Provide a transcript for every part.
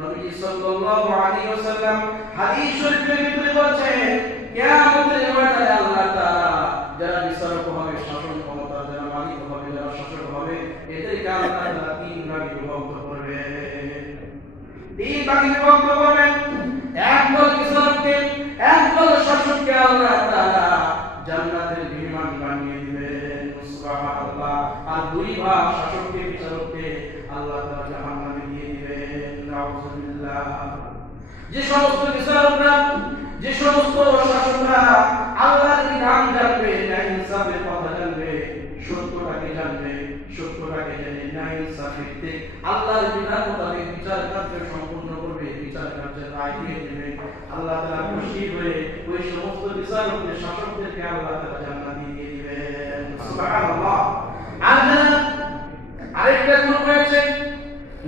নবী সাল্লাল্লাহু আলাইহি ওয়াসাল্লাম হাদিস শরীফের ভিতরে বলেছেন কিয়ামতের ময়দানে আল্লাহ তাআলা যারা বিচারক হবে, শাসন ক্ষমতা যারা মালিক হবে, যারা শাসক হবে, এদেরকে আল্লাহ তাআলা তিন ভাগে বিভক্ত করবেন। তিন ভাগে বিভক্ত করবেন। এক দল বিচারককে, এক দল শাসককে আল্লাহ তাআলা জান্নাতের মেহমান বানিয়ে দিবেন, সুবহানাল্লাহ। আর দুই ভাগ শাসককে, বিচারককে আল্লাহ তাআলা জাহান্নামে দিয়ে দিবেন, নাউযুবিল্লাহ। যে সমস্ত বিচারকরা, যে সমস্ত শাসকরা আল্লাহর বিধান জানবে, ন্যায় ইনসাফের কথা জানবে, সত্যটাকে জানবে, সত্যটাকে জেনে ন্যায় ইনসাফ ভিত্তিক আল্লাহর বিধান মোতাবেক বিচার কার্য সম্পূর্ণ করবে, বিচার কার্যের রায় দিয়ে দেবে, আল্লাহ তাআলা খুশি হয়ে ওই সমস্ত বিচারকদের, শাসকদেরকে আল্লাহ তাআলা জান্নাত দিয়ে দিবেন, সুবহানাল্লাহ। আর আরেকটা গ্রুপ রয়েছে,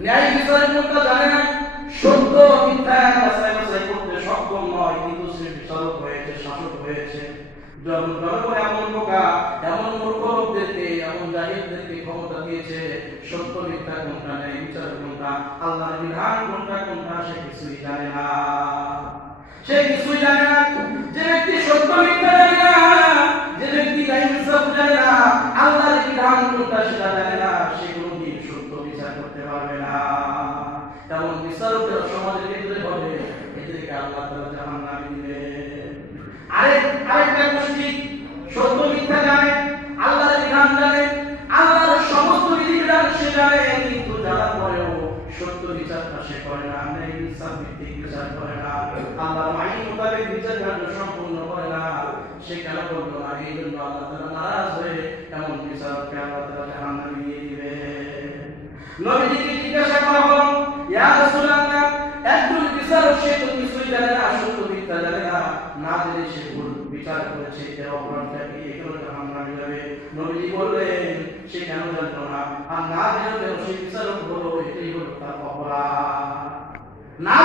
ন্যায় বিচারের কথা জানে না, সত্য মিথ্যা যাচাই বাছাই করতে সক্ষম নয়, কিন্তু সে বিচারক হয়েছে, শাসক হয়েছে। জনগণ এমন বোকা, এমন মূর্খ লোকদেরকে, এমন জাহিলদেরকে ক্ষমতা দিয়েছে, সত্য মিথ্যা কোনটা, ন্যায় বিচার কোনটা, আল্লাহর বিধান কোনটা কোনটা সে কিছুই জানে না। সে কিছুই জানে না। যে ব্যক্তি সত্য মিথ্যা জানে না, যে ব্যক্তি ন্যায় ইনসাফ জানে না, আল্লাহর বিধান কোনটা সেটা জানে না, সে কোনদিন সত্য বিচার করতে পারবে না। তেমন বিচারকরা সমাজের ক্ষেত্রে হবে, এদেরকে আল্লাহ তাআলা জাহান্নামে দিবেন। আরেকটা গোষ্ঠী সত্য মিথ্যা জানে, আল্লাহর বিধান জানে, আল্লাহর সমস্ত বিধিবিধান সে জানে, কিন্তু জানার পরেও সত্য বিচারটা সে করে না, ন্যায় ইনসাফ ভিত্তিক বিচার করে না, আল্লাহর আইন মোতাবেক বিচার কার্য সম্পূর্ণ করে না। সে কেন করলো না? এই জন্য আল্লাহ তাআলা নারাজ হয়ে এমন বিচারককে আল্লাহ তাআলা জাহান্নামে দিয়ে দিবেন। নবীজিকে জিজ্ঞাসা করা হলো, ইয়া রাসূলুল্লাহ, একজন বিচারক সে তো কিছুই জানে না, সত্য মিথ্যা জানে না, না জেনে সে ভুল বিচার করেছে, এর অপরাধটা কি? এগুলো জাহান্নামে যাবে। নবীজি বললেন, সে কেন জানতো না? আর না জেনে সে বিচারক হলো, এটাই হলো তার অপরাধ। না